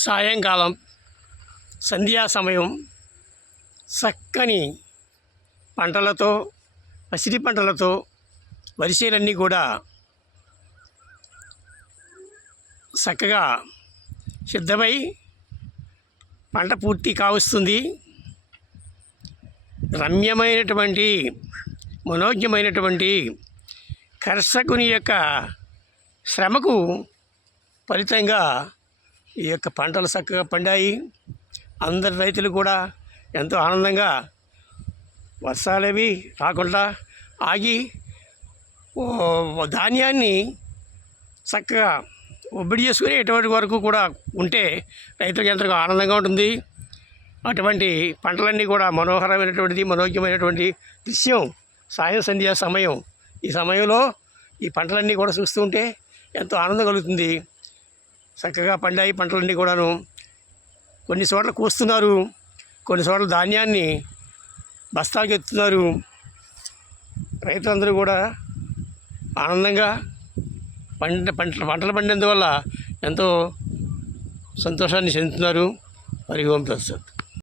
సాయంకాలం సంధ్యా సమయం చక్కని పంటలతో పసిడి పంటలతో వరిసేలన్నీ కూడా చక్కగా సిద్ధమై పంట పూర్తి కావస్తుంది. రమ్యమైనటువంటి మనోజ్ఞమైనటువంటి కర్షకుని యొక్క శ్రమకు ఫలితంగా ఈ యొక్క పంటలు చక్కగా పండాయి. అందరి రైతులు కూడా ఎంతో ఆనందంగా వర్షాలవి రాకుండా ఆగి ధాన్యాన్ని చక్కగా ఒబ్బడి చేసుకుని ఎటువంటి వరకు కూడా ఉంటే రైతులకు ఎంతో ఆనందంగా ఉంటుంది. అటువంటి పంటలన్నీ కూడా మనోహరమైనటువంటిది, మనోజ్ఞమైనటువంటి దృశ్యం సాయం సంధ్యా సమయం. ఈ సమయంలో ఈ పంటలన్నీ కూడా చూస్తూ ఉంటే ఎంతో ఆనందం కలుగుతుంది. చక్కగా పండాయి పంటలన్నీ కూడాను. కొన్ని చోట్ల కోస్తున్నారు, కొన్ని చోట్ల ధాన్యాన్ని బస్తాలకు ఎత్తుతున్నారు. రైతులందరూ కూడా ఆనందంగా పంటలు పండినందువల్ల ఎంతో సంతోషాన్ని చెందుతున్నారు. హరి ఓం తత్సత్.